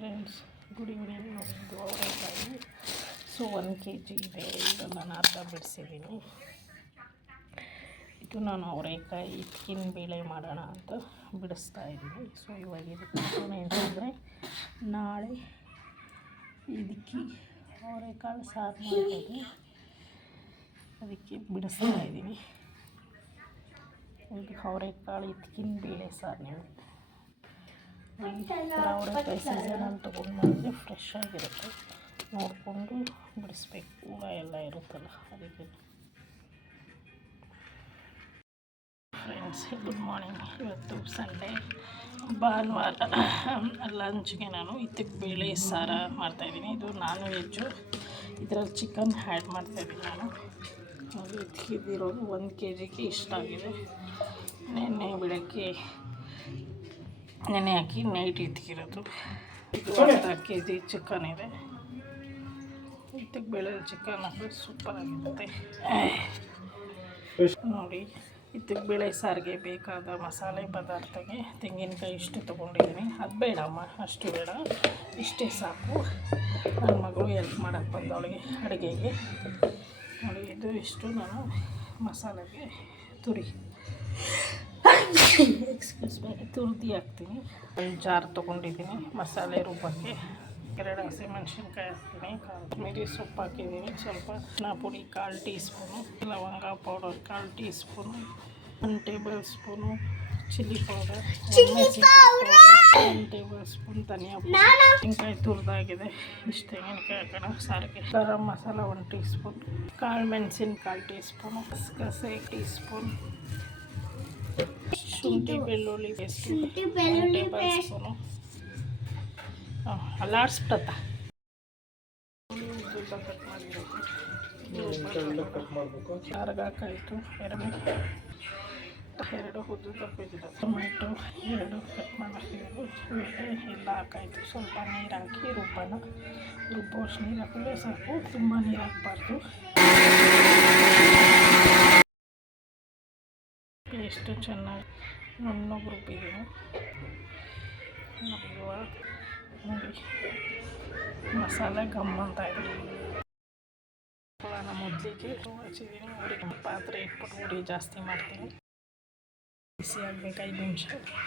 Friends good evening ನೋಡಿದ್ದು ಅವರೆಕಾಯಿ so one K G ಇದೆ. ಇದು ನಾನು ಅರ್ಧ ಬಿಡಿಸಿದ್ದೀನಿ. ಇದು ನಾನು ಅವರೆಕಾಯಿ ಇಟ್ಕಿನ ಬೇಳೆ ಮಾಡೋಣ ಅಂತ ಬಿಡಿಸ್ತಾ ಇದ್ದೀನಿ. ಸೊ ಇವಾಗ ಇದಕ್ಕೆ ಏನಂದರೆ ನಾಳೆ ಇದಕ್ಕೆ ಅವರೆಕಾಳು ಸಾರು ಮಾಡ್ಬೋದು ಅದಕ್ಕೆ ಬಿಡಿಸ್ತಾ ಇದ್ದೀನಿ. ಇದು ಅವರೆಕಾಳು ಇದ್ಕಿನ ಬೇಳೆ ಸಾರು ಅವರೆಕಾಯಿ ಸೀಸನಲ್ಲಿ ತೊಗೊಂಡು ಮಾಡಿದ್ರೆ ಫ್ರೆಶ್ ಆಗಿರುತ್ತೆ. ನೋಡಿಕೊಂಡು ಬಿಡಿಸ್ಬೇಕು. ಹೂವು ಎಲ್ಲ ಇರುತ್ತಲ್ಲ, ಅದಕ್ಕೆ. ಫ್ರೆಂಡ್ಸ್ ಗುಡ್ ಮಾರ್ನಿಂಗ್ ಇವತ್ತು ಸಂಡೇ ಭಾನುವಾರ. ಲಂಚ್ಗೆ ನಾನು ಇತ್ತಕ್ಕೆ ಬೇಳೆ ಸಾರ ಮಾಡ್ತಾಯಿದ್ದೀನಿ ಇದು ನಾನ್ ವೆಜ್ಜು ಇದರಲ್ಲಿ ಚಿಕನ್ ಆ್ಯಡ್ ಮಾಡ್ತಾಯಿದ್ದೀನಿ ನಾನು. ಇದ್ದಿರೋದು ಒಂದು ಕೆ ಜಿಗೆ ಇಷ್ಟ ಆಗಿದೆ ನೆನ್ನೆ ಬೆಳಗ್ಗೆ ನೆನೆ ಹಾಕಿ ನೈಟ್ ಇಟ್ಕಿರೋದು ಅಕ್ಕಿ ಇದೆ ಕೆ ಜಿ ಚಿಕನ್ ಇದೆ ಇತ್ತಿಗೆ ಬೇಳೆ ಚಿಕನ್ ಹಾಕಿದ್ರೆ ಸೂಪರಾಗಿರುತ್ತೆ ನೋಡಿ ಇತ್ತಿಗೆ ಬೇಳೆ ಸಾರಿಗೆ ಬೇಕಾದ ಮಸಾಲೆ ಪದಾರ್ಥಕ್ಕೆ ತೆಂಗಿನಕಾಯಿ ಇಷ್ಟು ತೊಗೊಂಡಿದ್ದೀನಿ. ಅದು ಬೇಡಮ್ಮ ಅಷ್ಟು ಬೇಡ. ಇಷ್ಟೇ ಸಾಕು. ನನ್ನ ಮಗಳು ಎಲ್ಪ್ ಮಾಡೋಕ್ಕೆ ಬಂದವಳಿಗೆ ಅಡುಗೆಗೆ. ನೋಡಿ ಇದು ಇಷ್ಟು ನಾನು ಮಸಾಲೆಗೆ ತುರಿ. ಎಕ್ಸ್ಕ್ಯೂಸ್ ಮೀ ತುರ್ದಿ ಹಾಕ್ತೀನಿ. ಒಂದು ಜಾರ್ ತೊಗೊಂಡಿದ್ದೀನಿ ಮಸಾಲೆ ರುಬ್ಬಕ್ಕೆ ಎರಡು ಹಸಿಮೆಣ್ಸಿನ್ಕಾಯಿ ಹಾಕ್ತೀನಿ ಕಾಶ್ಮೀರಿ ಸೊಪ್ಪು ಹಾಕಿದ್ದೀನಿ. ಸ್ವಲ್ಪ ಅರಿಶಿನ ಪುಡಿ ಕಾಲು ಟೀ ಸ್ಪೂನು ಲವಂಗ ಪೌಡರ್ ಕಾಲು teaspoon one tablespoon chilli powder one tablespoon ಧನಿಯಾ ಪುಡಿ ತೆಂಗಿನಕಾಯಿ ತುರಿದಾಗಿದೆ ಇಷ್ಟು ತೆಂಗಿನಕಾಯಿ ಹಾಕೋಣ ಸಾರಿಗೆ. Garam masala one teaspoon ಕಾಳು ಮೆಣಸಿನ ಕಾಲು ಟೀ ಸ್ಪೂನು ಗಸಗಸೆ ಟೀ ಸ್ಪೂನ್ ಶುಂಠಿ ಬೆಳ್ಳುಳ್ಳಿ ಪೇಸ್ಟ್ ಟೇಬಲ್ ಸ್ಪೂನು ಅಲ್ಲಾಡ್ಸ್ಬಿಡತ್ತ ಕಟ್ ಮಾಡಿರೋದು ಸಾರ್ಗಾಕಾಯಿತು ಎರಡು. ಎರಡು ಉದ್ದು ತಪ್ಪಿದ್ದ ಟೊಮೆಟೊ ಎರಡು ಕಟ್ ಮಾಡಬೇಕು ಎಲ್ಲ ಹಾಕಾಯಿತು. ಸ್ವಲ್ಪ ನೀರು ಹಾಕಿ ರುಬ್ಬನ ರುಬ್ಬೋಷ್ಟು ನೀರು ಹಾಕಿದ್ರೆ ಸಾಕು. ತುಂಬ ನೀರು ಹಾಕ್ಬಾರ್ದು. ಎಷ್ಟು ಚೆನ್ನಾಗಿ ನುಣ್ಣಗೆ ರುಬ್ಬಿದ್ದೀನಿ ಇವಾಗ ನೋಡಿ, ಮಸಾಲೆ ಗಮ್ ಅಂತ ಇದೆ. ನಾನು ಮೊದಲಿಗೆ ಹಚ್ಚಿದ್ದೀನಿ. ಉರಿ ಪಾತ್ರೆ ಇಟ್ಬಿಟ್ಟು ಉರಿ ಜಾಸ್ತಿ ಮಾಡ್ತೀನಿ. ಬಿಸಿ ಆಗಬೇಕು? ಐದು ನಿಮಿಷ.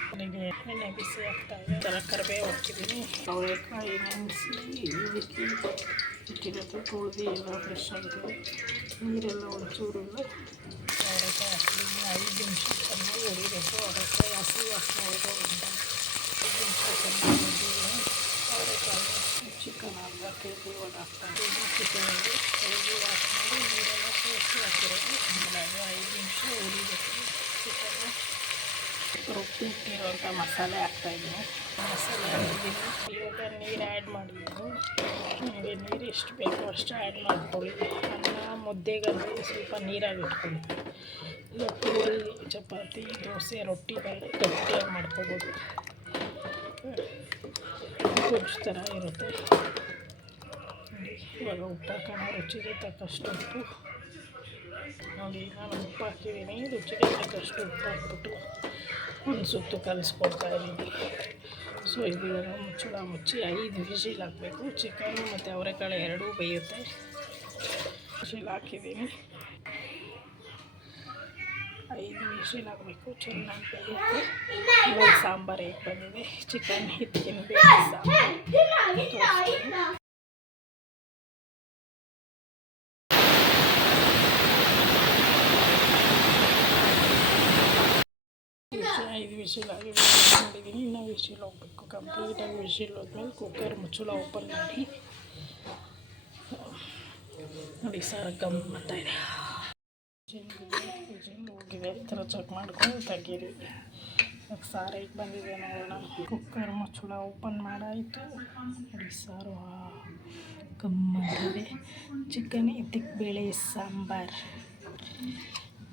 ಅವರಿಗೆ ಎಣ್ಣೆ ಬಿಸಿ ಆಗ್ತಾ ಇದೆ. ಥರ ಕರಿಬೇವು ಹಾಕಿದ್ದೀನಿ ಅವರೆಕಾಯಿ ನೆನೆಸಿ ಇದಕ್ಕೆ ಇಟ್ಟಿರೋದು. ತುಳಿದು ಎಲ್ಲ ಫ್ರೆಶ್ ಆಗಿದೆ. ನೀರೆಲ್ಲ ಒಂಚೂರು ಇಲ್ಲ ಅವರೆಕಾಯಿ ಹಾಕಿ ಐದು ನಿಮಿಷ ಚೆನ್ನಾಗಿ ಉರಿಬೇಕು ಅವರೆಕಾಯಿ ಹಸಿ ವಾಸನೆ ಹೋಗೋದ್ರಿಂದ ಐದು ನಿಮಿಷ ಚೆನ್ನಾಗಿ ಉರಿದಿದ್ದೀನಿ ಅವರೆಕಾಯಿ ಚಿಕನ್ ಅರ್ಧ ಕೆ ಜಿ ಇವಾಗ ಹಾಕ್ತಾ ಇದ್ದೀನಿ ಚಿಕನಲ್ಲಿ ಐದು ವಾಶ್ ಮಾಡಿ ನೀರೆಲ್ಲ ಸೇರಿಸಿ ಹಾಕಿರೋದು ಆಮೇಲೆ ಐದು ನಿಮಿಷ ಉರಿಬೇಕು ಚಿಕನ್ನು ರುಬ್ಬಿ ಇಟ್ಟಿರುವಂಥ ಮಸಾಲೆ ಹಾಕ್ತಾಯಿದ್ದೀನಿ ಮಸಾಲೆ ಹಾಕಿದ್ದೀನಿ ಇವಾಗ ನೀರು ಆ್ಯಡ್ ಮಾಡಿದ್ದೀನಿ ನಿಮಗೆ ನೀರು ಎಷ್ಟು ಬೇಕೋ ಅಷ್ಟು ಆ್ಯಡ್ ಮಾಡ್ಕೊಳ್ಳಿ ಅನ್ನ ಮುದ್ದೆಗಂದ್ರೆ ಸ್ವಲ್ಪ ನೀರಾಗಿ ಇಟ್ಕೊಳ್ಳಿ ಇಲ್ಲ ಪೂರಿ ಚಪಾತಿ, ದೋಸೆ, ರೊಟ್ಟಿ ಗಟ್ಟಿಯಾಗಿ ಮಾಡ್ಕೋಬೋದು. ಗೊಜ್ಜು ಥರ ಇರುತ್ತೆ. ಇವಾಗ ಉಪ್ಪು ಹಾಕೋಣ ರುಚಿಗೆ ತಕ್ಕಷ್ಟು ಉಪ್ಪು. ನೋಡಿ, ನಾನು ಉಪ್ಪು ಹಾಕಿದ್ದೀನಿ ರುಚಿಗೆ ತಕ್ಕಷ್ಟು ಉಪ್ಪು ಹಾಕ್ಬಿಟ್ಟು ಒಂದು ಸುತ್ತು ಕಲಿಸ್ಕೊಡ್ತಾ ಇದ್ದೀನಿ ಸೊ ಇದು ಮುಚ್ಚಳ ಮುಚ್ಚಿ ಐದು ವಿಷಿಲ್ ಹಾಕಬೇಕು. ಚಿಕನ್ನು ಮತ್ತು ಅವರೆಕಾಳು ಎರಡೂ ಬೇಯುತ್ತೆ. ವಿಷಿಲ್ ಹಾಕಿದ್ದೀನಿ ವಿಷಿಲ್ ಹಾಕಬೇಕು ಚೆನ್ನಾಗಿ ಬೇಯುತ್ತೆ ಇವಾಗ ಸಾಂಬಾರು ಹೇಗೆ ಬಂದಿದೆ. ಚಿಕನ್ ಹಿಟ್ಟಿನ ಬೇಳೆ ಐದು ವಿಷಲ್ ಆಗಿ ಮಾಡಿದ್ದೀನಿ ಇನ್ನೂ ವಿಷಲ್ ಹೋಗ್ಬೇಕು. ಕಂಪ್ಲೀಟಾಗಿ ವಿಷಲ್ ಹೋದ್ಮೇಲೆ ಕುಕ್ಕರ್ ಮುಚ್ಚಳ ಓಪನ್ ಮಾಡಿ. ನೋಡಿ, ಸಾರು ಗಮ್ ಮಾಡ್ತಾ ವಿಷಿಲ್ ಹೋಗಿದೆ ಥರ ಚೆಕ್ ಮಾಡ್ಕೊಂಡು ತೆಗೀರಿ. ಇವಾಗ ಸಾರು ಹೇಗೆ ಬಂದಿದೆ ನೋಡೋಣ. ಕುಕ್ಕರ್ ಮುಚ್ಚಳ ಓಪನ್ ಮಾಡಾಯಿತು. ನೋಡಿ ಸಾರು ಕಮ್ಮಿದೆ ಚಿಕನ್ ಇದಕ್ಕೆ ಬೇಳೆ, ಸಾಂಬಾರು.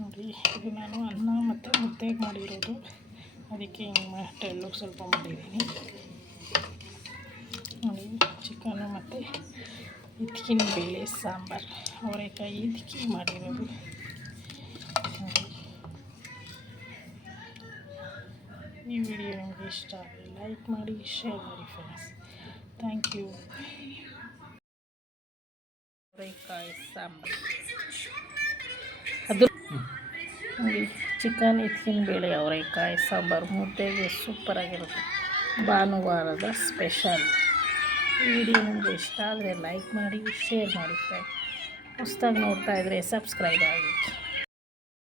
ನೋಡಿ, ಇದು ನಾನು ಅನ್ನ ಮತ್ತು ಮುದ್ದೆಗೆ ಮಾಡಿರೋದು. ಅದಕ್ಕೆ ಹಿಂಗೆ ತೆಳ್ಳಗೆ ಸ್ವಲ್ಪ ಮಾಡಿದ್ದೀನಿ. ನೋಡಿ ಚಿಕನು ಮತ್ತು ಇದಕ್ಕಿನ ಬೇಳೆ, ಸಾಂಬಾರು. ಅವರೆಕಾಯಿ ಇದಕ್ಕೆ ಮಾಡಿರೋದು. ಈ ವಿಡಿಯೋ ನಿಮಗೆ ಇಷ್ಟ ಆದರೆ ಲೈಕ್ ಮಾಡಿ ಶೇರ್ ಮಾಡಿ ಫ್ರೆಂಡ್ಸ್ ಥ್ಯಾಂಕ್ ಯು ಅವರೆಕಾಯಿ ಸಾಂಬಾರು ಅದು ಚಿಕನ್ ಎತ್ತಿನ ಬೇಳೆ, ಅವರೆಕಾಯಿ, ಸಾಂಬಾರು ಮುದ್ದೆಗೆ ಸೂಪರಾಗಿರುತ್ತೆ ಭಾನುವಾರದ ಸ್ಪೆಷಲ್ ಈ ವಿಡಿಯೋ ನಿಮಗೆ ಇಷ್ಟ ಆದರೆ ಲೈಕ್ ಮಾಡಿ ಶೇರ್ ಮಾಡಿ ಫ್ರೆಂಡ್ ಹೊಸ್ದಾಗಿ ನೋಡ್ತಾ ಇದ್ದರೆ ಸಬ್ಸ್ಕ್ರೈಬ್ ಆಗಿ